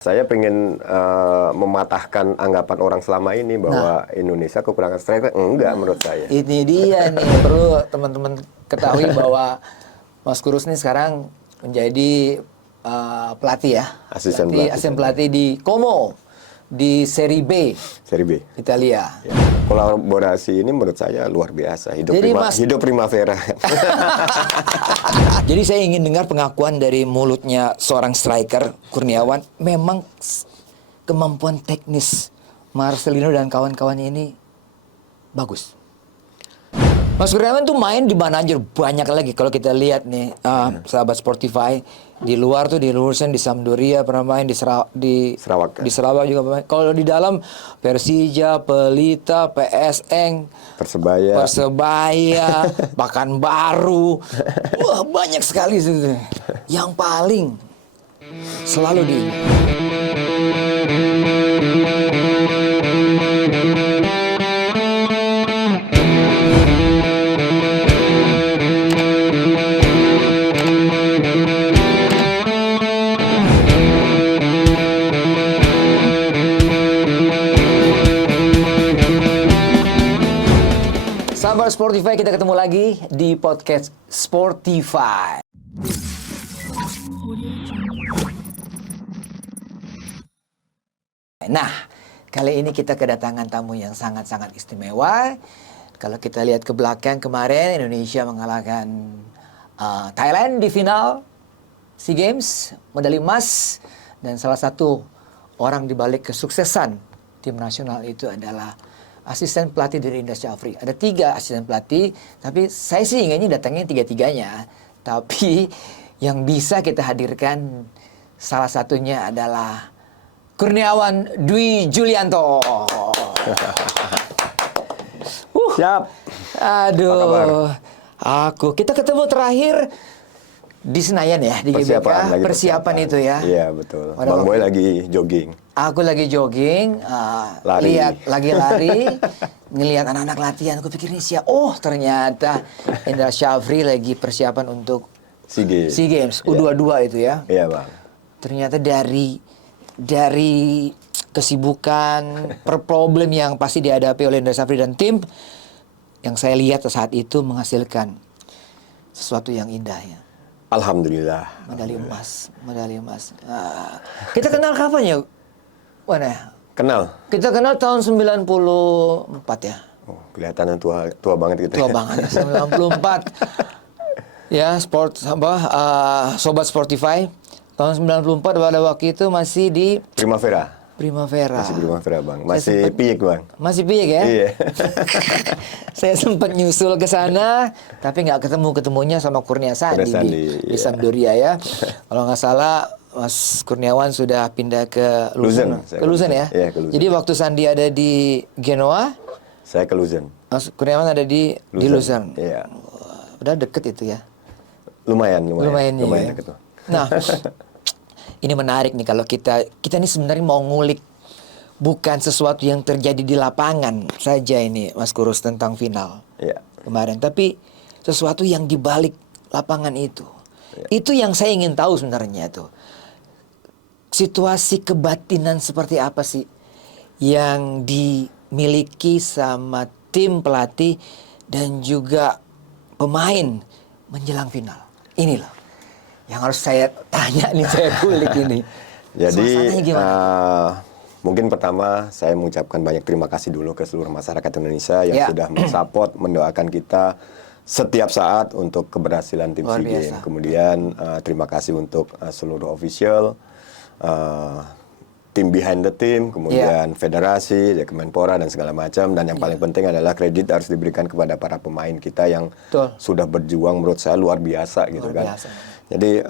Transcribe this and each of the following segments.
Saya pengen mematahkan anggapan orang selama ini bahwa Indonesia kekurangan striker. Enggak, menurut saya. Ini dia nih, perlu teman-teman ketahui bahwa Mas Kurus nih sekarang menjadi pelatih ya. Asisten pelatih di Como, di Serie B. Serie B. Italia. Ya. Kolaborasi ini menurut saya luar biasa. Hidup Primavera. Jadi saya ingin dengar pengakuan dari mulutnya seorang striker Kurniawan. Memang kemampuan teknis Marcelino dan kawan-kawan ini bagus. Mas Kurniawan tuh main di mana aja banyak lagi. Kalau kita lihat nih, sahabat Sportify, di luar tuh di Lulusan, di Sampdoria pernah main, di Sarawak juga pernah main. Kalau di dalam Persija, Pelita, PSN, Persebaya, bahkan baru, wah banyak sekali sih. Yang paling selalu di Sahabat Sportify, kita ketemu lagi di podcast Sportify. Nah, kali ini kita kedatangan tamu yang sangat-sangat istimewa. Kalau kita lihat ke belakang kemarin, Indonesia mengalahkan Thailand di final SEA Games, medali emas. Dan salah satu orang di balik kesuksesan tim nasional itu adalah asisten pelatih dari Indra Syafri. Ada 3 asisten pelatih, tapi saya sih inginnya datangnya 3-3-nya. Tapi yang bisa kita hadirkan salah satunya adalah Kurniawan Dwi Julianto. Siap. Aduh. Kita ketemu terakhir di Senayan ya, di GBK. Persiapan itu ya. Iya, betul. Bang Boy lagi jogging. Aku lagi jogging, lihat lagi lari, ngelihat anak-anak latihan. Aku pikir ini siapa? Oh, ternyata Indra Syafri lagi persiapan untuk SEA Games U22 itu ya. Iya, Bang. Ternyata dari kesibukan, problem yang pasti dihadapi oleh Indra Syafri dan tim, yang saya lihat saat itu menghasilkan sesuatu yang indah ya. Alhamdulillah. Medali emas. Kita kenal kapan ya? Mana? Kenal? Kita kenal tahun 94 ya. Oh, kelihatan tua banget gitu. Tua banget ya, 94. Ya, Sobat Sportify. Tahun 94 pada waktu itu masih di Primavera. Masih Primavera, Bang. Masih piik, Bang. Masih piik ya? Iya. Saya sempat nyusul ke sana, tapi nggak ketemunya sama Kurnia Sandi di Sampdoria ya. Kalau nggak salah, Mas Kurniawan sudah pindah ke Luzern. Ke Luzern ya? Iya, ke Luzern. Jadi waktu Sandi ada di Genoa, saya ke Luzern. Mas Kurniawan ada di Luzern. Iya. Udah deket itu ya? Lumayan ya. deket. Nah, ini menarik nih kalau kita ini sebenarnya mau ngulik bukan sesuatu yang terjadi di lapangan saja ini, Mas Kurus, tentang final kemarin, tapi sesuatu yang dibalik lapangan itu. Itu yang saya ingin tahu sebenarnya tuh. Situasi kebatinan seperti apa sih yang dimiliki sama tim pelatih dan juga pemain menjelang final. Ini loh yang harus saya tanya nih, saya kulik ini. Jadi mungkin pertama saya mengucapkan banyak terima kasih dulu ke seluruh masyarakat Indonesia yang sudah mensupport, mendoakan kita setiap saat untuk keberhasilan tim SEA Games. Kemudian terima kasih untuk seluruh official, tim behind the team, kemudian federasi, Kemenpora dan segala macam. Dan yang paling penting adalah kredit harus diberikan kepada para pemain kita yang sudah berjuang, menurut saya luar biasa gitu kan. Jadi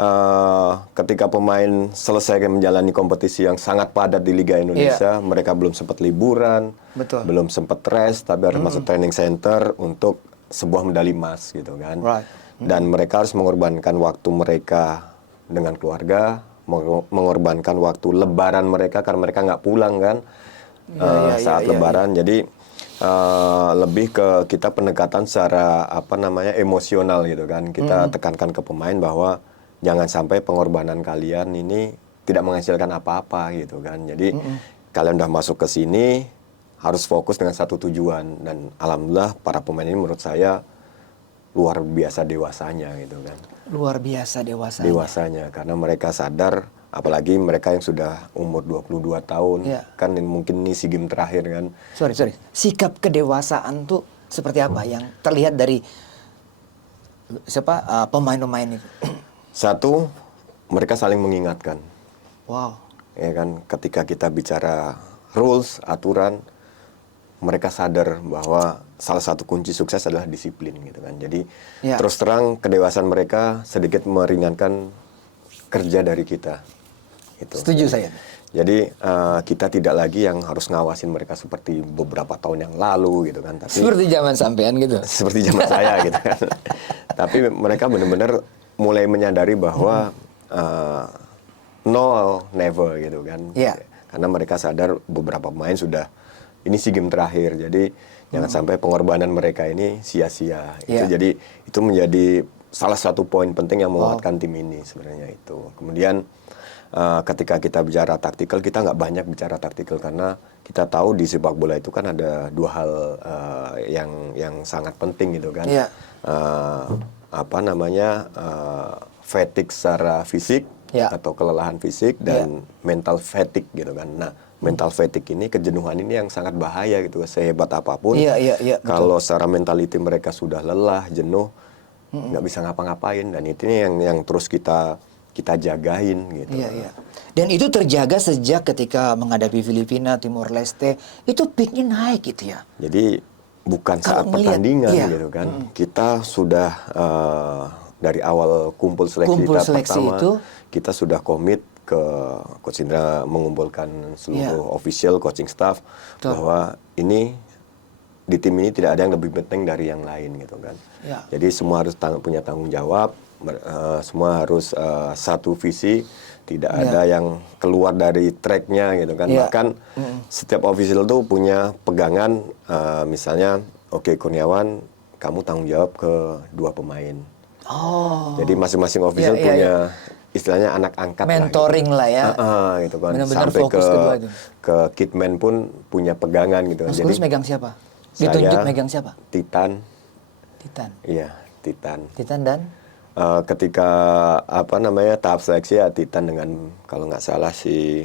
ketika pemain selesai menjalani kompetisi yang sangat padat di Liga Indonesia, mereka belum sempat liburan, belum sempat rest, tapi harus masuk training center untuk sebuah medali emas gitu kan. Dan mereka harus mengorbankan waktu mereka dengan keluarga, mengorbankan waktu lebaran mereka karena mereka nggak pulang kan saat lebaran. Jadi lebih ke kita pendekatan secara emosional gitu kan. Kita tekankan ke pemain bahwa jangan sampai pengorbanan kalian ini tidak menghasilkan apa-apa gitu kan. Jadi kalian udah masuk ke sini harus fokus dengan satu tujuan, dan alhamdulillah para pemain ini menurut saya luar biasa dewasanya gitu kan. Luar biasa dewasanya. Dewasanya karena mereka sadar, apalagi mereka yang sudah umur 22 tahun kan mungkin ini SEA Games terakhir kan. Sorry. Sikap kedewasaan tuh seperti apa yang terlihat dari pemain-pemain itu? Satu, mereka saling mengingatkan. Wow. Ya kan, ketika kita bicara rules, aturan, mereka sadar bahwa salah satu kunci sukses adalah disiplin gitu kan. Jadi terus terang kedewasaan mereka sedikit meringankan kerja dari kita. Gitu. Setuju saya. Jadi kita tidak lagi yang harus ngawasin mereka seperti beberapa tahun yang lalu gitu kan. Tapi seperti zaman sampean gitu. Seperti zaman saya gitu kan. Tapi mereka benar-benar mulai menyadari bahwa no never gitu kan. Karena mereka sadar beberapa pemain sudah ini SEA Games terakhir. Jadi jangan sampai pengorbanan mereka ini sia-sia. Jadi itu menjadi salah satu poin penting yang menguatkan tim ini sebenarnya itu. Kemudian ketika kita bicara taktikal, kita nggak banyak bicara taktikal karena kita tahu di sepak bola itu kan ada dua hal yang sangat penting gitu kan. Fatigue secara fisik atau kelelahan fisik dan mental fatigue gitu kan. Nah, mental fatigue ini, kejenuhan ini yang sangat bahaya gitu. Sehebat apapun, kalau secara mentality mereka sudah lelah, jenuh, nggak bisa ngapa-ngapain, dan itu yang terus kita jagain gitu. Dan itu terjaga sejak ketika menghadapi Filipina, Timor Leste, itu peaknya naik gitu ya. Jadi bukan saat pertandingan gitu kan. Kita sudah dari awal kumpul seleksi pertama itu, kita sudah komit ke Coach Indra mengumpulkan seluruh official, coaching staff bahwa ini di tim ini tidak ada yang lebih penting dari yang lain gitu kan. Jadi semua harus punya tanggung jawab, semua harus satu visi, tidak ada yang keluar dari tracknya gitu kan. Bahkan setiap official tuh punya pegangan, misalnya oke, Kurniawan, kamu tanggung jawab ke 2 pemain. Jadi masing-masing official punya istilahnya anak angkat mentoring lah ya. Gitu kan. Benar-benar sampai fokus ke kitman pun punya pegangan gitu kan. Jadi megang siapa? Ditunjuk megang siapa? Titan. Iya, Titan. Titan dan ketika tahap seleksi ya Titan dengan kalau nggak salah si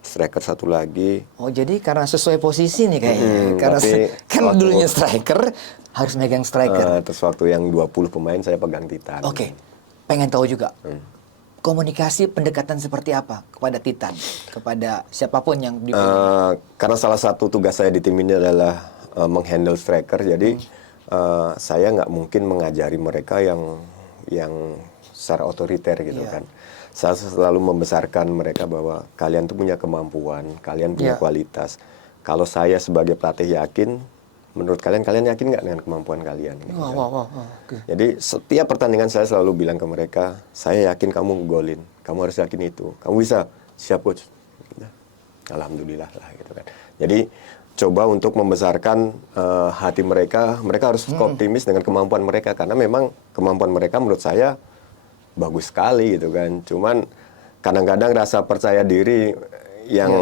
striker satu lagi. Oh, jadi karena sesuai posisi nih kayaknya. Karena kan dulunya striker harus megang striker. Terus waktu yang 20 pemain saya pegang Titan. Oke. Pengen tahu juga. Komunikasi pendekatan seperti apa kepada Titan, kepada siapapun yang dipilih? Karena salah satu tugas saya di tim ini adalah menghandle striker, jadi saya nggak mungkin mengajari mereka yang secara otoriter gitu kan. Saya selalu membesarkan mereka bahwa kalian tuh punya kemampuan, kalian punya kualitas. Kalau saya sebagai pelatih yakin, menurut kalian yakin nggak dengan kemampuan kalian? Gitu Okay. Jadi setiap pertandingan saya selalu bilang ke mereka, saya yakin kamu ngegolin, kamu harus yakin itu, kamu bisa, siap coach. Alhamdulillah lah gitu kan. Jadi coba untuk membesarkan hati mereka harus optimis dengan kemampuan mereka, karena memang kemampuan mereka menurut saya bagus sekali gitu kan. Cuman kadang-kadang rasa percaya diri yang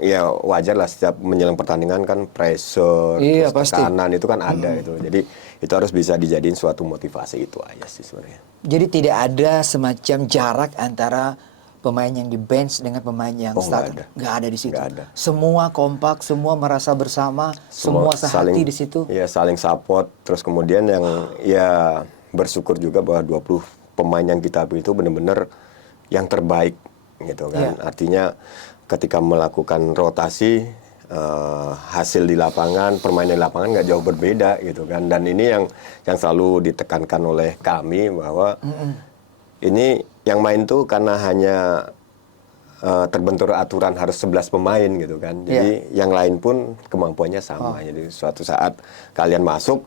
ya wajar lah, setiap menjelang pertandingan kan pressure, tekanan itu kan ada itu. Jadi itu harus bisa dijadiin suatu motivasi, itu aja sih sebenarnya. Jadi tidak ada semacam jarak antara pemain yang di bench dengan pemain yang starter. Nggak ada di situ. Semua kompak, semua merasa bersama, semua sehati di situ. Ya, saling support. Terus kemudian yang ya bersyukur juga bahwa 20 pemain yang kita pilih itu benar-benar yang terbaik gitu kan. Artinya ketika melakukan rotasi, hasil di lapangan, permainan di lapangan nggak jauh berbeda gitu kan. Dan ini yang selalu ditekankan oleh kami bahwa ini yang main tuh karena hanya terbentur aturan harus 11 pemain gitu kan. Jadi yang lain pun kemampuannya sama. Jadi suatu saat kalian masuk,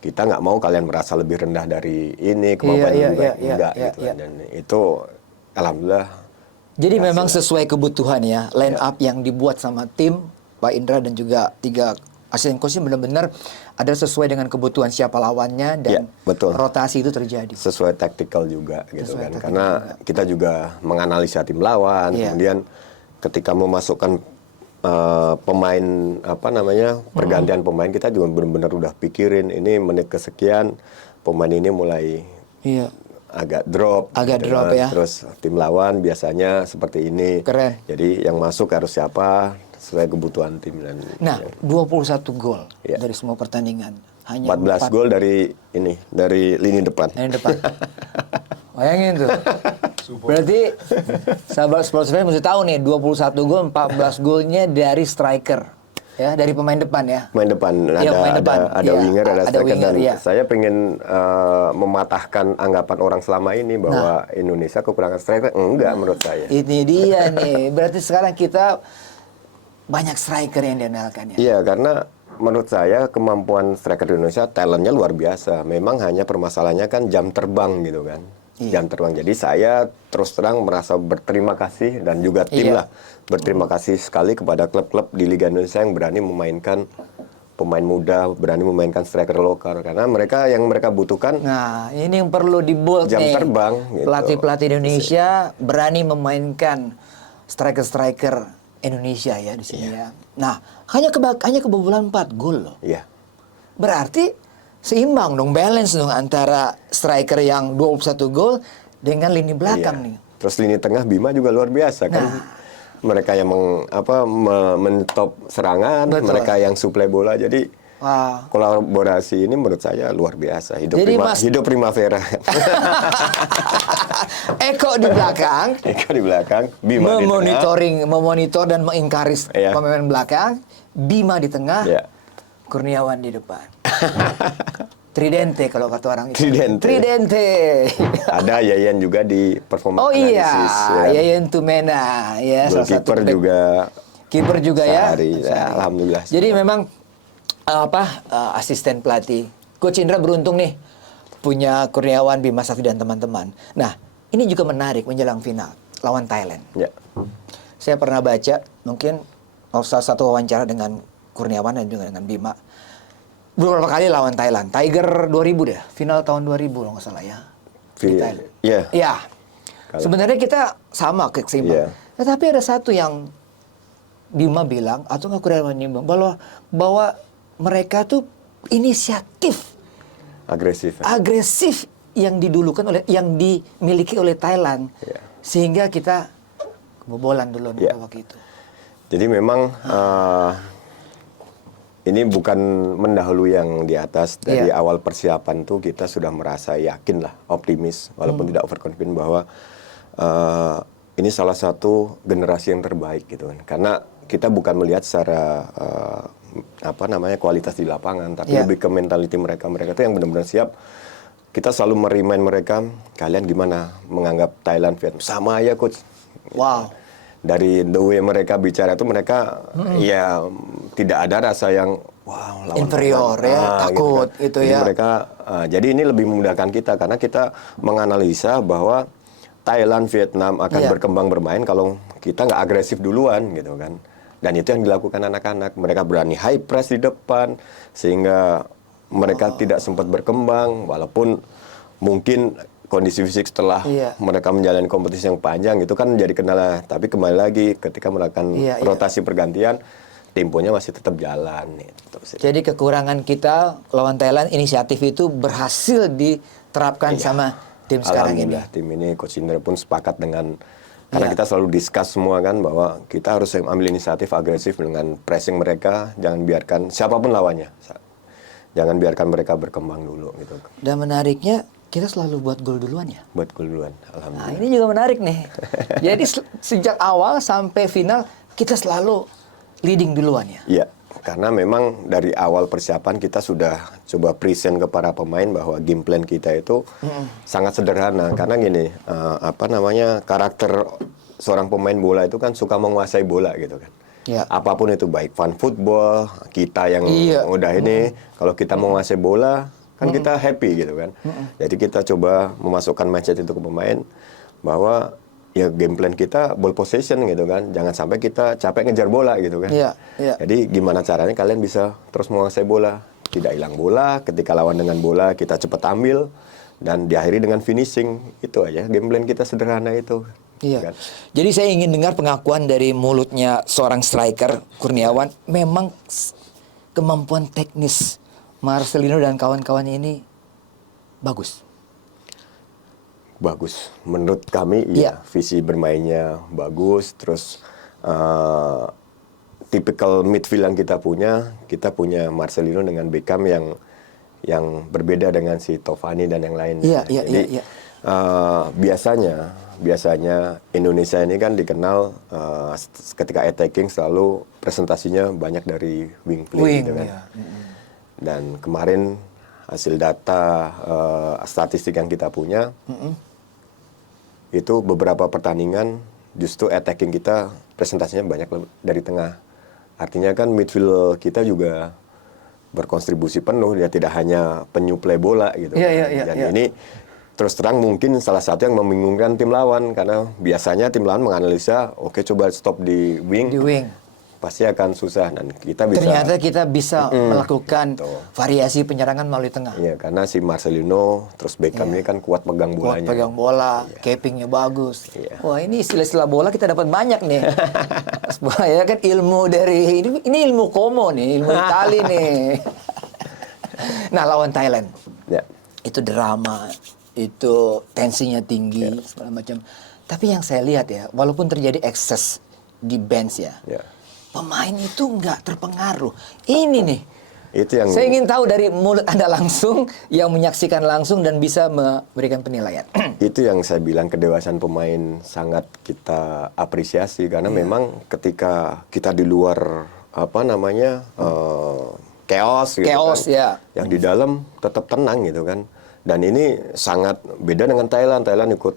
kita nggak mau kalian merasa lebih rendah dari ini, kemampuannya juga enggak gitu kan. Dan itu alhamdulillah. Jadi memang sesuai kebutuhan ya, line up yang dibuat sama tim Pak Indra dan juga 3 asisten coach benar-benar ada sesuai dengan kebutuhan siapa lawannya dan betul. rotasi itu terjadi. Sesuai taktikal juga gitu Sesuai kan. tactical Karena kita juga menganalisa tim lawan, kemudian ketika memasukkan pemain pergantian pemain, kita juga benar-benar udah pikirin ini menit kesekian pemain ini mulai agak drop gitu kan. ya. Terus tim lawan biasanya seperti ini. Keren. Jadi yang masuk harus siapa sesuai kebutuhan tim dan 21 gol dari semua pertandingan. Hanya 14 gol dari lini depan. Lini depan. Bayangin tuh. Berarti sahabat Sports Fan mesti tahu nih 21 gol, 14 golnya dari striker. Ya, dari pemain depan ya. Pemain depan, ada winger, ada striker, winger, dan saya pengen mematahkan anggapan orang selama ini bahwa Indonesia kekurangan striker. Enggak, menurut saya. Ini dia nih. Berarti sekarang kita banyak striker yang diandalkan ya. Iya, karena menurut saya kemampuan striker di Indonesia talentnya luar biasa. Memang hanya permasalahannya kan jam terbang gitu kan. Jam terbang. Jadi saya terus terang merasa berterima kasih dan juga tim lah berterima kasih sekali kepada klub-klub di Liga Indonesia yang berani memainkan pemain muda, berani memainkan striker lokal, karena yang mereka butuhkan. Nah, ini yang perlu di-bold jam terbang. Gitu. Pelatih-pelatih Indonesia berani memainkan striker-striker Indonesia ya di sini ya. Nah, hanya kebobolan 4 gol loh. Iya. Berarti seimbang dong, balance dong antara striker yang 21 gol dengan lini belakang nih. Terus lini tengah Bima juga luar biasa kan. Mereka yang mentop serangan, mereka yang suplai bola. Jadi kolaborasi ini menurut saya luar biasa. Hidup Primavera. Eko di belakang, Bima memonitor dan mengencourage pemain belakang, Bima di tengah, Kurniawan di depan. Tridente kalau kata orang itu. Tridente. Ada Yayan juga di performa analisis. Yayan Tumena ya. Kiper juga. Kiper juga Sehari, ya. Alhamdulillah. Jadi memang asisten pelatih Coach Indra beruntung nih punya Kurniawan, Bima Sakti dan teman-teman. Nah, ini juga menarik menjelang final lawan Thailand. Ya. Saya pernah baca mungkin salah satu wawancara dengan Kurniawan dan juga dengan Bima. Beberapa kali lawan Thailand. Tiger 2000 deh. Final tahun 2000 kalau nggak salah ya. Di Thailand. Iya. Sebenarnya kita sama keseimbangan. Tetapi ada satu yang Bima bilang, atau nggak Kurniawan bilang, bahwa mereka tuh inisiatif. Agresif yang yang dimiliki oleh Thailand. Sehingga kita kebobolan dulu waktu itu. Jadi memang ini bukan mendahului yang di atas. Dari awal persiapan tuh kita sudah merasa yakin lah, optimis, walaupun tidak overconfident bahwa ini salah satu generasi yang terbaik gitu kan. Karena kita bukan melihat secara kualitas di lapangan, tapi lebih ke mentality mereka. Mereka tuh yang benar-benar siap. Kita selalu merimain mereka, kalian gimana menganggap Thailand, Vietnam? Sama aja coach. Wow. Dari the way mereka bicara itu mereka tidak ada rasa yang lawan inferior takut gitu jadi ya. Mereka jadi ini lebih memudahkan kita karena kita menganalisa bahwa Thailand, Vietnam akan berkembang bermain kalau kita nggak agresif duluan gitu kan. Dan itu yang dilakukan anak-anak. Mereka berani high press di depan sehingga mereka tidak sempat berkembang walaupun mungkin kondisi fisik setelah mereka menjalani kompetisi yang panjang itu kan menjadi kendala. Tapi kembali lagi ketika melakukan rotasi pergantian, temponya masih tetap jalan. Jadi kekurangan kita lawan Thailand, inisiatif itu berhasil diterapkan sama tim sekarang ini. Alhamdulillah tim ini Coach Indra pun sepakat dengan, karena kita selalu discuss semua kan bahwa kita harus ambil inisiatif agresif dengan pressing mereka, jangan biarkan siapapun lawannya. Jangan biarkan mereka berkembang dulu gitu. Dan menariknya kita selalu buat gol duluan ya? Buat gol duluan, alhamdulillah. Nah, ini juga menarik nih. Jadi sejak awal sampai final kita selalu leading duluan ya? Iya, karena memang dari awal persiapan kita sudah coba present ke para pemain bahwa game plan kita itu sangat sederhana. Karena gini, karakter seorang pemain bola itu kan suka menguasai bola gitu kan. Apapun itu, baik fun football, kita yang udah ini, kalau kita menguasai bola, kan kita happy gitu kan. Jadi kita coba memasukkan mindset itu ke pemain bahwa ya game plan kita ball possession gitu kan. Jangan sampai kita capek ngejar bola gitu kan. Iya, iya. Jadi gimana caranya kalian bisa terus menguasai bola, tidak hilang bola, ketika lawan dengan bola kita cepat ambil dan diakhiri dengan finishing. Itu aja game plan kita sederhana itu. Iya. Kan? Jadi saya ingin dengar pengakuan dari mulutnya seorang striker Kurniawan, memang kemampuan teknis Marcelino dan kawan-kawan ini bagus. Bagus. Menurut kami Iya. visi bermainnya bagus, terus tipikal midfield yang kita punya Marcelino dengan Beckham yang berbeda dengan si Tovani dan yang lain. Iya, iya, Jadi iya. biasanya Indonesia ini kan dikenal ketika attacking selalu presentasinya banyak dari wing play gitu kan. Iya. Dan kemarin hasil data statistik yang kita punya itu beberapa pertandingan justru attacking kita presentasinya banyak dari tengah. Artinya kan midfield kita juga berkontribusi penuh, dia tidak hanya penyuplai bola gitu. Dan ini terus terang mungkin salah satu yang membingungkan tim lawan, karena biasanya tim lawan menganalisa, oke, coba stop di wing. Pasti akan susah, dan kita bisa. Ternyata kita bisa melakukan variasi penyerangan melalui tengah. Iya, karena si Marcelino terus Beckham ini kan kuat pegang bolanya. Kuat pegang bola, capingnya bagus. Wah, ini istilah-istilah bola kita dapat banyak nih. Ya kan ilmu dari ini ilmu Como nih, ilmu Itali nih. Nah, lawan Thailand. Ya. Itu drama, itu tensinya tinggi, segala macam. Tapi yang saya lihat ya, walaupun terjadi ekses di bench ya. Pemain itu nggak terpengaruh. Ini nih. Itu yang saya ingin tahu dari mulut Anda langsung, yang menyaksikan langsung dan bisa memberikan penilaian. Itu yang saya bilang, kedewasaan pemain sangat kita apresiasi, karena memang ketika kita di luar chaos gitu chaos, kan, yang di dalam tetap tenang gitu kan. Dan ini sangat beda dengan Thailand. Thailand ikut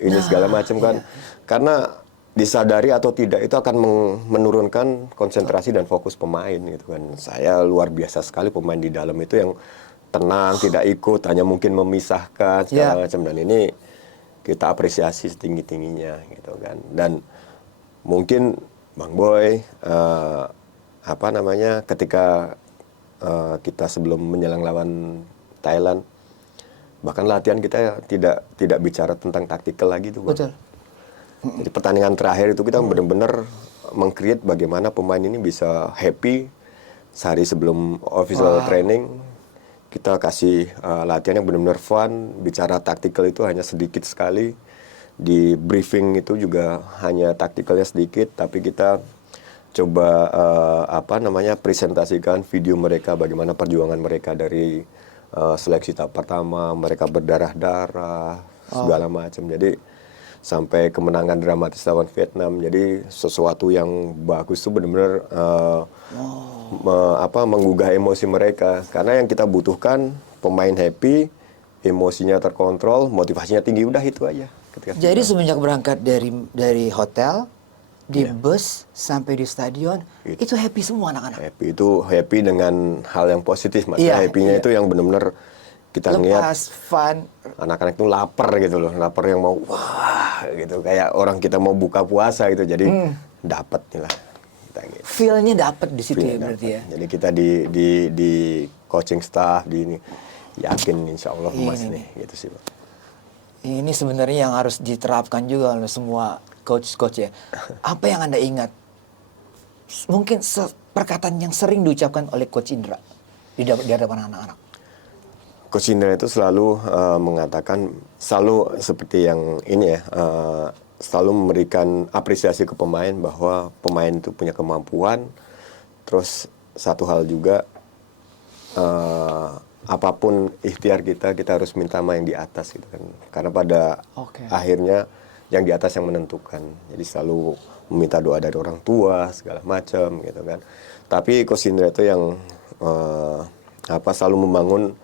ini segala macam kan. Karena disadari atau tidak itu akan menurunkan konsentrasi dan fokus pemain gitu kan. Saya luar biasa sekali pemain di dalam itu yang tenang, tidak ikut, hanya mungkin memisahkan segala macam, dan ini kita apresiasi setinggi-tingginya gitu kan. Dan mungkin Bang Boy ketika kita sebelum menjelang lawan Thailand, bahkan latihan kita tidak bicara tentang taktikal lagi tuh, Bang. Betul. Jadi pertandingan terakhir itu kita benar-benar meng-create bagaimana pemain ini bisa happy sehari sebelum official training. Kita kasih latihan yang benar-benar fun, bicara taktikal itu hanya sedikit sekali. Di briefing itu juga hanya taktikalnya sedikit, tapi kita coba presentasikan video mereka, bagaimana perjuangan mereka dari seleksi tahap pertama, mereka berdarah-darah, segala macam. Jadi sampai kemenangan dramatis lawan Vietnam. Jadi sesuatu yang bagus itu benar-benar menggugah emosi mereka. Karena yang kita butuhkan pemain happy, emosinya terkontrol, motivasinya tinggi, udah itu aja. Jadi semenjak berangkat dari hotel, di bus sampai di stadion, itu happy semua anak-anak. Happy itu happy dengan hal yang positif, Mas. Happy-nya itu yang benar-benar kita lihat fun. Anak-anak itu lapar gitu loh, lapar yang mau wah gitu, kayak orang kita mau buka puasa gitu. Jadi dapat nih lah kita gitu. Feel-nya dapat di situ ya berarti ya. Jadi kita di coaching staff di ini yakin insya Allah emas nih gitu sih, Pak. Ini sebenarnya yang harus diterapkan juga oleh semua coach-coach ya. Apa yang Anda ingat? Mungkin perkataan yang sering diucapkan oleh Coach Indra di hadapan anak-anak. Coach Indra itu selalu mengatakan, selalu seperti yang ini ya, selalu memberikan apresiasi ke pemain, bahwa pemain itu punya kemampuan. Terus satu hal juga, apapun ikhtiar kita harus minta sama yang di atas gitu kan. Karena pada akhirnya yang di atas yang menentukan. Jadi selalu meminta doa dari orang tua segala macam gitu kan. Tapi Coach Indra itu yang selalu membangun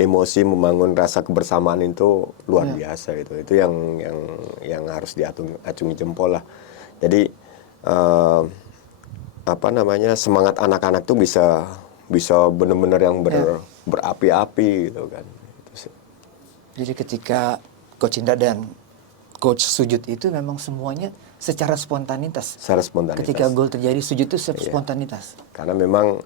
emosi, membangun rasa kebersamaan itu luar biasa gitu. Itu yang harus diacungi jempol lah. Jadi semangat anak-anak tuh bisa benar-benar yang berapi-api gitu kan. Itu sih. Jadi ketika Coach Indra dan coach sujud itu memang semuanya secara spontanitas. Secara spontanitas. Ketika gol terjadi sujud itu spontanitas. Karena memang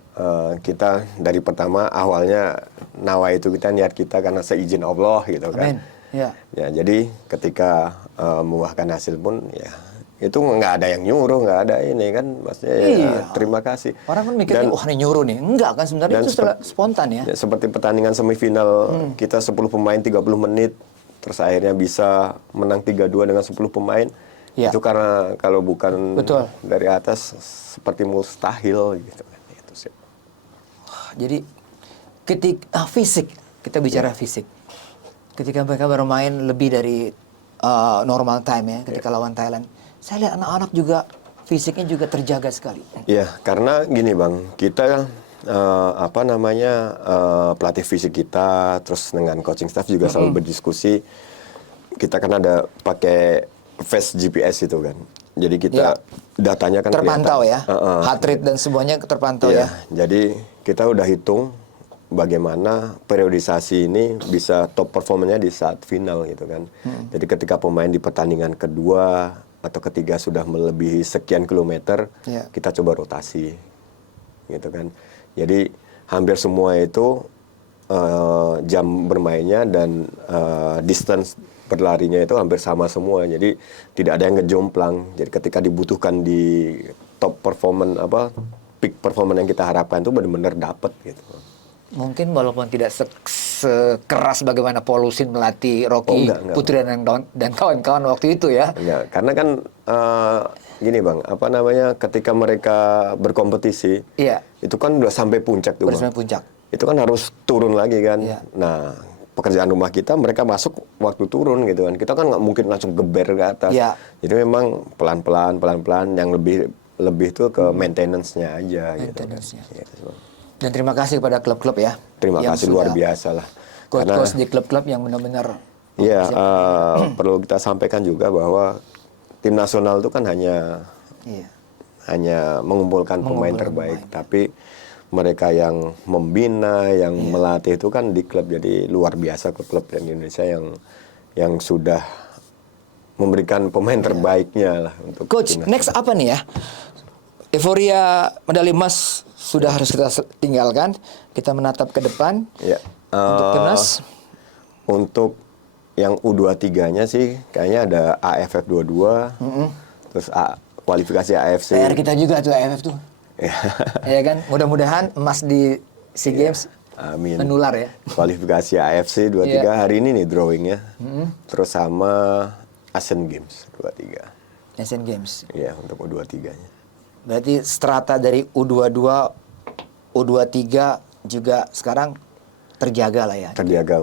kita dari pertama awalnya nawa itu kita niat kita karena seizin Allah gitu kan. Amin. Ya. Ya, jadi ketika membuahkan hasil pun ya itu nggak ada yang nyuruh, nggak ada ini kan, maksudnya ya, terima kasih. Orang kan mikirnya, wah ini nyuruh nih. Enggak kan, sebenarnya itu spontan ya. Seperti pertandingan semifinal, kita 10 pemain 30 menit, terus akhirnya bisa menang 3-2 dengan 10 pemain. Ya. Itu karena kalau bukan Betul. dari atas seperti mustahil gitu kan. Itu sih. Jadi ketika fisik, kita bicara fisik. Ketika mereka bermain lebih dari normal time ya, ketika lawan Thailand. Saya lihat anak-anak juga fisiknya juga terjaga sekali. Iya, karena gini Bang, kita pelatih fisik kita, terus dengan coaching staff juga selalu berdiskusi. Kita kan ada pakai Face GPS itu kan. Jadi kita datanya kan terpantau kelihatan. ya, heart rate dan semuanya terpantau ya. Jadi kita udah hitung bagaimana periodisasi ini bisa top performanya di saat final gitu kan. Jadi ketika pemain di pertandingan kedua atau ketiga sudah melebihi sekian kilometer, kita coba rotasi, gitu kan. Jadi hampir semua itu jam bermainnya dan distance berlarinya itu hampir sama semua. Jadi tidak ada yang ngejomplang. Jadi ketika dibutuhkan di top performance peak performance yang kita harapkan itu benar-benar dapat gitu. Mungkin walaupun tidak sekeras bagaimana Polusin melatih Rocky Putri dan kawan-kawan waktu itu ya. Enggak, karena kan gini Bang, ketika mereka berkompetisi, itu kan udah sampai puncak tuh. Sampai puncak. Itu kan harus turun lagi kan. Nah, pekerjaan rumah kita mereka masuk waktu turun gitu kan. Kita kan nggak mungkin langsung geber ke atas. Jadi memang pelan-pelan yang lebih tuh ke maintenance-nya aja Maintenance-nya. gitu. Dan terima kasih kepada klub-klub ya. Terima kasih luar biasa lah. Coach di klub-klub yang benar-benar. Iya, perlu kita sampaikan juga bahwa tim nasional itu kan hanya mengumpulkan pemain terbaik, tapi mereka yang membina, yang melatih itu kan di klub. Jadi luar biasa klub-klub di Indonesia yang sudah memberikan pemain terbaiknya lah untuk Coach, next apa nih ya? Euforia medali emas sudah harus kita tinggalkan. Kita menatap ke depan. Untuk timnas. Untuk yang U23-nya sih kayaknya ada AFF 22. Terus kualifikasi AFC. PR kita juga tuh AFF tuh. Ya kan? Mudah-mudahan emas di SEA Games amin. Menular ya. Kualifikasi AFC 23 hari ini nih drawingnya. Terus sama Asian Games 23. Asian Games. Iya, untuk U23-nya. Berarti strata dari U22, U23 juga sekarang terjaga lah ya. Terjaga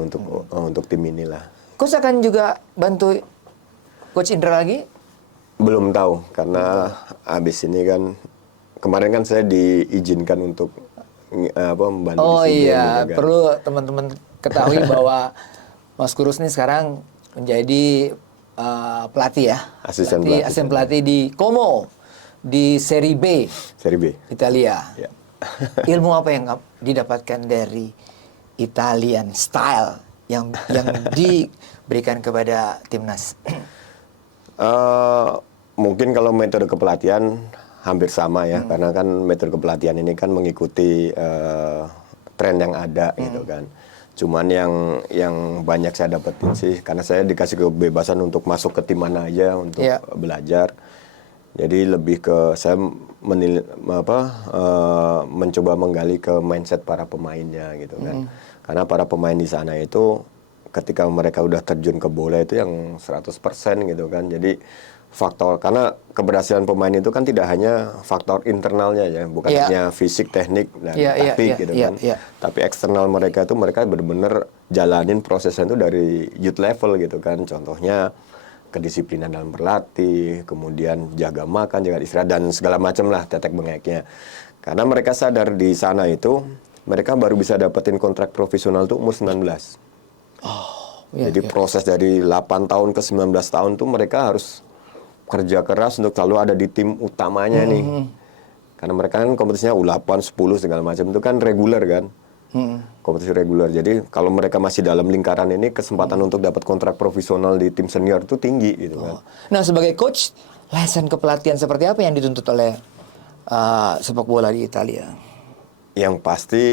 untuk tim inilah. Coach akan juga bantu Coach Indra lagi? Belum tahu karena habis ini kan kemarin kan saya diizinkan untuk membantu. Oh di iya, kan. perlu teman-teman ketahui bahwa Mas Kurus ini sekarang menjadi pelatih ya. Asisten pelatih di Como. Di Serie B. Serie B. Italia. Ya. Ilmu apa yang didapatkan dari Italian style yang diberikan kepada timnas? Mungkin kalau metode kepelatihan hampir sama ya, karena kan metode kepelatihan ini kan mengikuti tren yang ada gitu kan. Cuman yang banyak saya dapetin sih, karena saya dikasih kebebasan untuk masuk ke tim mana aja untuk belajar. Jadi lebih ke saya mencoba menggali ke mindset para pemainnya gitu kan. Karena para pemain di sana itu ketika mereka udah terjun ke bola itu yang 100% gitu kan. Jadi karena keberhasilan pemain itu kan tidak hanya faktor internalnya ya, bukan hanya fisik, teknik dan taktik gitu kan. Tapi eksternal mereka itu mereka benar-benar jalanin prosesnya itu dari youth level gitu kan. Contohnya kedisiplinan dalam berlatih, kemudian jaga makan, jaga istirahat, dan segala macam lah tetek bengeknya. Karena mereka sadar di sana itu, mereka baru bisa dapetin kontrak profesional tuh umur 19. Jadi proses dari 8 tahun ke 19 tahun tuh mereka harus kerja keras untuk selalu ada di tim utamanya nih. Karena mereka kan kompetisinya U8, 10 segala macam itu kan reguler kan. Kompetisi reguler. Jadi kalau mereka masih dalam lingkaran ini, kesempatan untuk dapat kontrak profesional di tim senior itu tinggi gitu kan. Nah, sebagai coach, lesson kepelatihan seperti apa yang dituntut oleh sepak bola di Italia? Yang pasti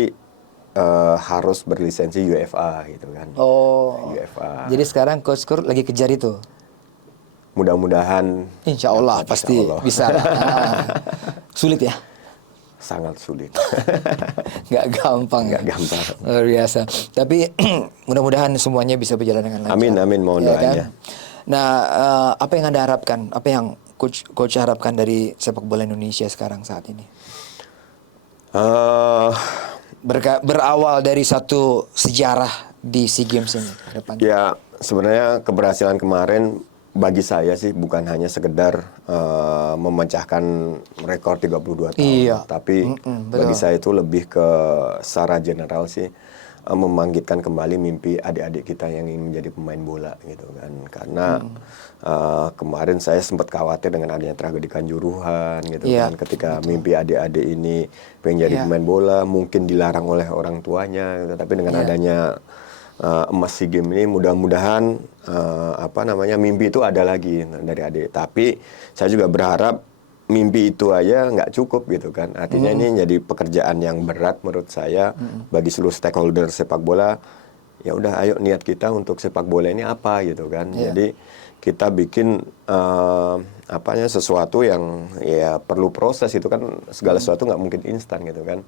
harus berlisensi UEFA gitu kan. UEFA. Jadi sekarang coach Kur lagi kejar itu. Mudah-mudahan. Insya Allah pasti bisa. Sulit ya? Sangat sulit. Nggak gampang. Nggak gampang. Luar biasa. Tapi mudah-mudahan semuanya bisa berjalan dengan lancar. Amin, mohon doanya. Kan? Nah, apa yang Anda harapkan? Apa yang coach harapkan dari sepak bola Indonesia sekarang saat ini? Berawal dari satu sejarah di SEA Games ini ke depan. Ya, sebenarnya keberhasilan kemarin bagi saya sih bukan hanya sekedar memecahkan rekor 32 tahun, tapi bagi saya itu lebih ke secara general sih membangkitkan kembali mimpi adik-adik kita yang ingin menjadi pemain bola gitu kan. Karena kemarin saya sempat khawatir dengan adanya tragedi Kanjuruhan gitu kan, ketika mimpi adik-adik ini pengen jadi pemain bola mungkin dilarang oleh orang tuanya gitu. Tapi dengan adanya emas SEA Games ini mudah-mudahan mimpi itu ada lagi dari adik. Tapi saya juga berharap mimpi itu aja nggak cukup gitu kan. Artinya ini jadi pekerjaan yang berat menurut saya bagi seluruh stakeholder sepak bola. Ya udah, ayo niat kita untuk sepak bola ini apa gitu kan. Jadi kita bikin sesuatu yang ya perlu proses itu kan, segala sesuatu nggak mungkin instan gitu kan.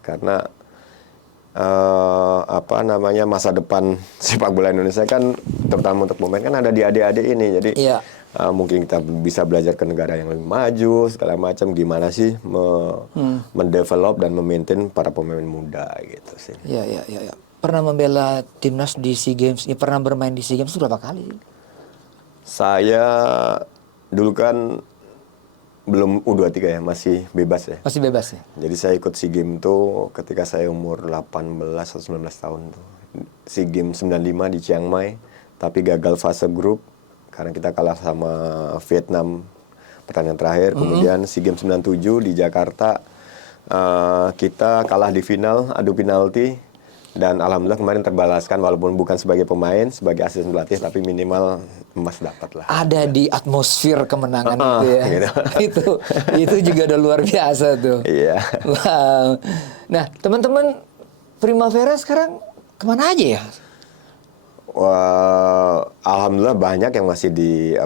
Karena masa depan sepak bola Indonesia kan terutama untuk pemain kan ada di adik-adik ini. Jadi mungkin kita bisa belajar ke negara yang lebih maju segala macam, gimana sih mendevelop dan memaintain para pemain muda gitu sih. Iya. Pernah membela timnas di SEA Games, pernah bermain di SEA Games itu berapa kali? Saya dulu kan belum U23 ya, masih bebas ya. Masih bebas ya? Jadi saya ikut SEA Games tuh ketika saya umur 18 atau 19 tahun tuh. SEA Games 95 di Chiang Mai, tapi gagal fase grup karena kita kalah sama Vietnam pertandingan terakhir. Kemudian SEA Games 97 di Jakarta, kita kalah di final, adu penalti. Dan alhamdulillah kemarin terbalaskan, walaupun bukan sebagai pemain, sebagai asisten pelatih, tapi minimal emas dapat lah. Ada di atmosfer kemenangan itu ya. Gitu. itu juga udah luar biasa tuh. Iya. Wow. Nah, teman-teman Primavera sekarang kemana aja ya? Wah, alhamdulillah banyak yang masih di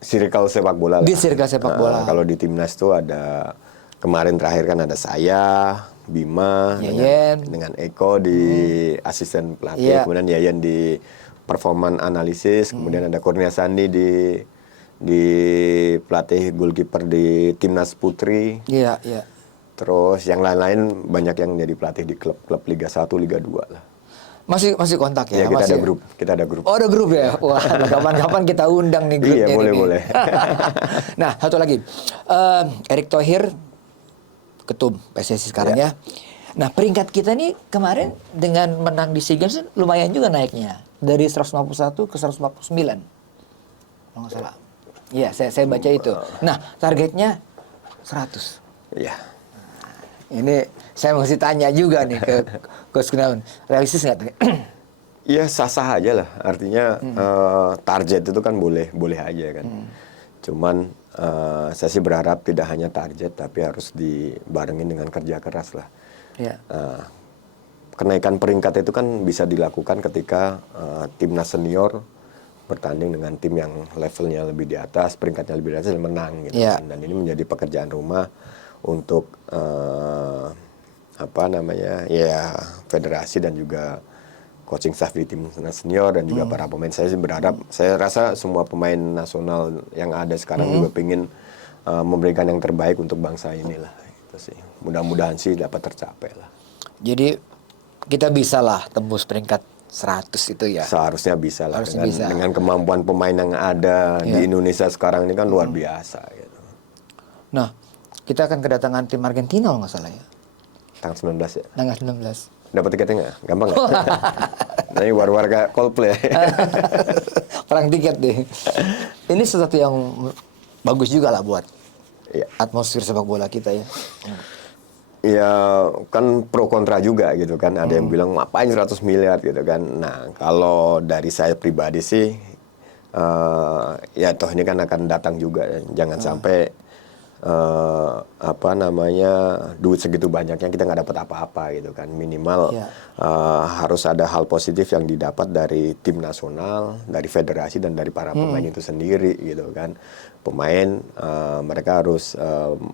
circle sepak bola lah. Di circle sepak bola. Kalau di timnas tuh ada, kemarin terakhir kan ada saya, Bima, dengan Eko di asisten pelatih, kemudian Yayan di performan analisis, kemudian ada Kurnia Sandi di pelatih goalkeeper di timnas putri. Terus yang lain-lain banyak yang jadi pelatih di klub-klub Liga 1, Liga 2 lah. Masih kontak ya? Kita masih ada grup. Kita ada grup. Oh, ada grup ya? Wah, kapan-kapan kita undang nih grupnya. Iya, boleh. Nah, satu lagi. Erick Thohir, ketum PSSI sekarang ya. Nah, peringkat kita nih kemarin dengan menang di SEA Games lumayan juga naiknya. Dari 151 ke 149. Kalau nggak salah. Iya, saya baca itu. Nah, targetnya 100. Iya. Ini saya mesti tanya juga nih ke Coach Gunawan. Realistis nggak? Iya, sah-sah aja lah. Artinya target itu kan boleh aja kan. Cuman saya sih berharap tidak hanya target, tapi harus dibarengin dengan kerja keras lah. Kenaikan peringkat itu kan bisa dilakukan ketika timnas senior bertanding dengan tim yang levelnya lebih di atas, peringkatnya lebih di atas, dan menang gitu. Dan ini menjadi pekerjaan rumah untuk federasi dan juga coaching staff di tim senior dan juga para pemain. Saya sih berharap, saya rasa semua pemain nasional yang ada sekarang juga pengen memberikan yang terbaik untuk bangsa inilah. Itu sih. Mudah-mudahan sih dapat tercapai lah. Jadi kita bisa lah tembus peringkat 100 itu ya. Seharusnya bisa lah. Harusnya Dengan kemampuan pemain yang ada di Indonesia sekarang ini kan luar biasa gitu. Nah, kita akan kedatangan tim Argentina kalau nggak salah ya. Tanggal 19 ya. Tanggal 19. Dapat tiketnya nggak? Gampang nggak? Nah, ini warga Coldplay. Perang tiket deh. Ini sesuatu yang bagus juga lah buat atmosfer sepak bola kita ya. Ya kan pro kontra juga gitu kan. Ada yang bilang ngapain 100 miliar gitu kan. Nah kalau dari saya pribadi sih, ya toh ini kan akan datang juga. Jangan sampai apa namanya duit segitu banyaknya kita nggak dapat apa-apa gitu kan. Minimal harus ada hal positif yang didapat dari tim nasional, dari federasi dan dari para pemain itu sendiri gitu kan. Pemain mereka harus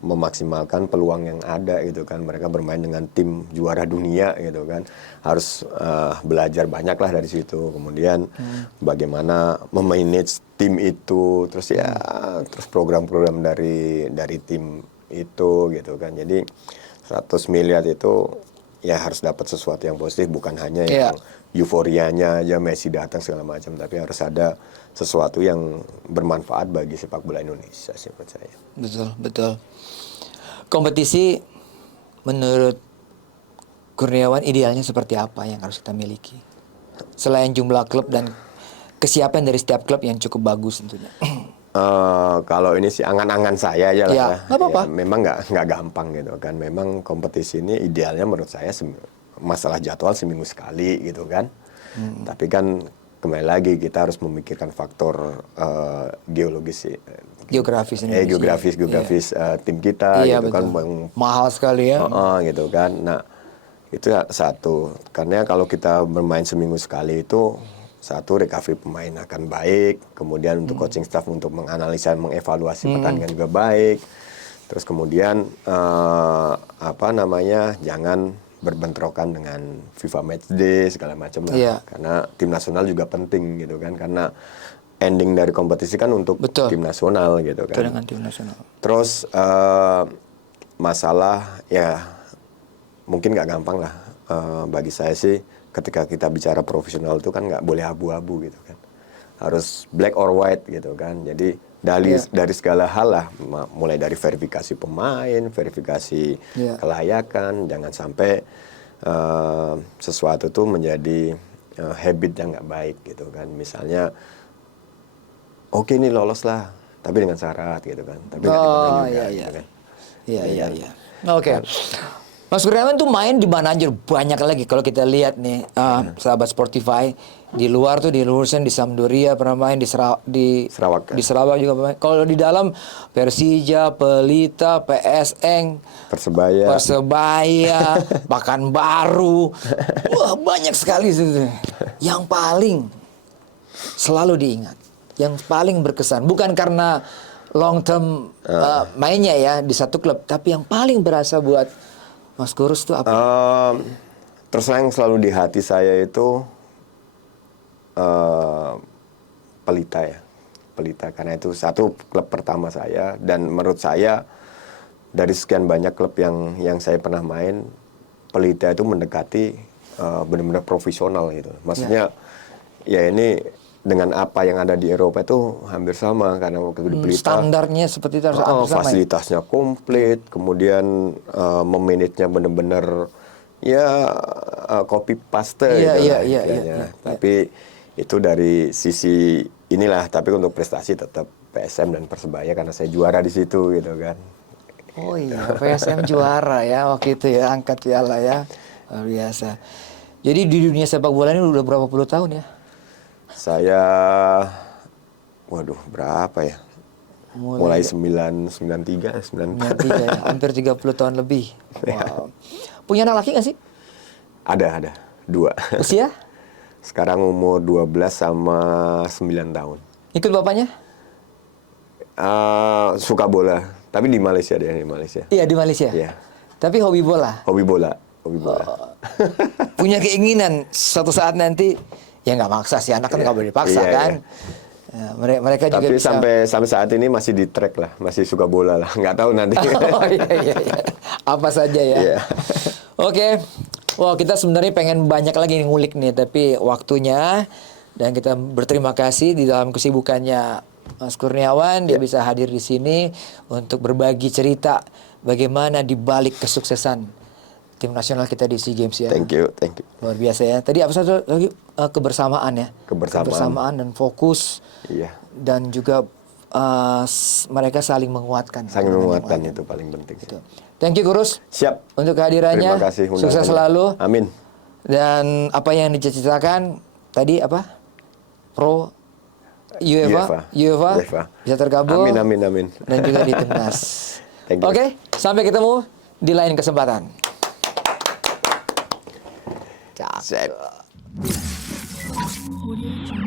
memaksimalkan peluang yang ada gitu kan. Mereka bermain dengan tim juara dunia gitu kan. Harus belajar banyak lah dari situ. Kemudian bagaimana memanage tim itu, terus ya terus program-program dari tim itu gitu kan. Jadi 100 miliar itu ya harus dapat sesuatu yang positif, bukan hanya yang euforianya aja Messi datang segala macam, tapi harus ada sesuatu yang bermanfaat bagi sepak bola Indonesia sih menurut saya. Betul, betul. Kompetisi menurut Kurniawan idealnya seperti apa yang harus kita miliki? Selain jumlah klub dan kesiapan dari setiap klub yang cukup bagus tentunya. Kalau ini sih angan-angan saya aja lah Ya, nggak apa-apa. Ya, memang nggak gampang gitu kan. Memang kompetisi ini idealnya menurut saya masalah jadwal seminggu sekali gitu kan. Tapi kan kembali lagi kita harus memikirkan faktor geologis sih. Geografis Indonesia. Geografis tim kita Iya, gitu kan. Mahal sekali ya. Gitu kan. Nah itu satu. Karena kalau kita bermain seminggu sekali itu, satu, recovery pemain akan baik, kemudian untuk coaching staff untuk menganalisa, mengevaluasi pertandingan juga baik. Terus kemudian apa namanya, jangan berbentrokan dengan FIFA Matchday segala macam lah. Karena tim nasional juga penting gitu kan, karena ending dari kompetisi kan untuk tim nasional gitu kan. Dengan tim nasional. Terus masalah ya mungkin nggak gampang lah bagi saya sih. Ketika kita bicara profesional itu kan nggak boleh abu-abu gitu kan, harus black or white gitu kan. Jadi dari segala hal lah, mulai dari verifikasi pemain, verifikasi kelayakan, jangan sampai sesuatu tuh menjadi habit yang nggak baik gitu kan. Misalnya oke ini lolos lah, tapi dengan syarat gitu kan, tapi nggak dimakan juga gitu kan. Iya. Oke. Mas Kurniawan tuh main di mana aja banyak lagi. Kalau kita lihat nih sahabat Sportify, di luar tuh di Lulusan, di Sampdoria pernah main, di Sarawak juga pernah main. Kalau di dalam Persija, Pelita, PSN, Persebaya, bahkan baru. Wah, banyak sekali situ. Yang paling selalu diingat, yang paling berkesan, bukan karena long term mainnya ya di satu klub, tapi yang paling berasa buat Mas Kurus tuh apa? Terus yang selalu di hati saya itu Pelita ya. Pelita, karena itu satu klub pertama saya, dan menurut saya dari sekian banyak klub yang saya pernah main, Pelita itu mendekati benar-benar profesional gitu. Maksudnya ya ini dengan apa yang ada di Eropa itu hampir sama, karena waktu di Pelita standarnya seperti itu harus hampir sama. Fasilitasnya komplit, kemudian memanagenya benar-benar ya copy paste Iya. Tapi itu dari sisi inilah, tapi untuk prestasi tetap PSM dan Persebaya karena saya juara di situ gitu kan. Oh iya, PSM juara ya waktu itu ya, angkat piala ya. Luar biasa. Jadi di dunia sepak bola ini udah berapa puluh tahun ya? Saya, berapa ya? Mulai 93 ya, hampir 30 tahun lebih. Wow. Punya anak laki nggak sih? Ada, 2. Usia? Sekarang umur 12 sama 9 tahun. Ikut bapaknya? Suka bola, tapi di Malaysia dia, di Malaysia. Iya, di Malaysia? Iya. Tapi hobi bola? Hobi bola. Punya keinginan suatu saat nanti, ya nggak maksa sih, anak kan nggak boleh dipaksa kan. Ya, mereka juga tapi bisa. sampai saat ini masih di track lah, masih suka bola lah, nggak tahu nanti. Iya. Apa saja ya. Iya. Oke. Wah, kita sebenarnya pengen banyak lagi ngulik nih, tapi waktunya, dan kita berterima kasih di dalam kesibukannya Mas Kurniawan, dia bisa hadir di sini untuk berbagi cerita bagaimana di balik kesuksesan tim nasional kita di SEA Games ya. Thank you. Luar biasa ya. Tadi apa satu lagi? Kebersamaan ya. Kebersamaan Dan fokus. Iya. Dan juga mereka saling menguatkan. Saling menguatkan itu paling penting. Gitu. Thank you Gurus. Siap. Untuk kehadirannya. Terima kasih undangannya. Sukses selalu. Amin. Dan apa yang dicita-citakan tadi apa? Pro UEFA bisa tergabung. Amin. Dan juga di timnas. Oke, sampai ketemu di lain kesempatan. Set. Audio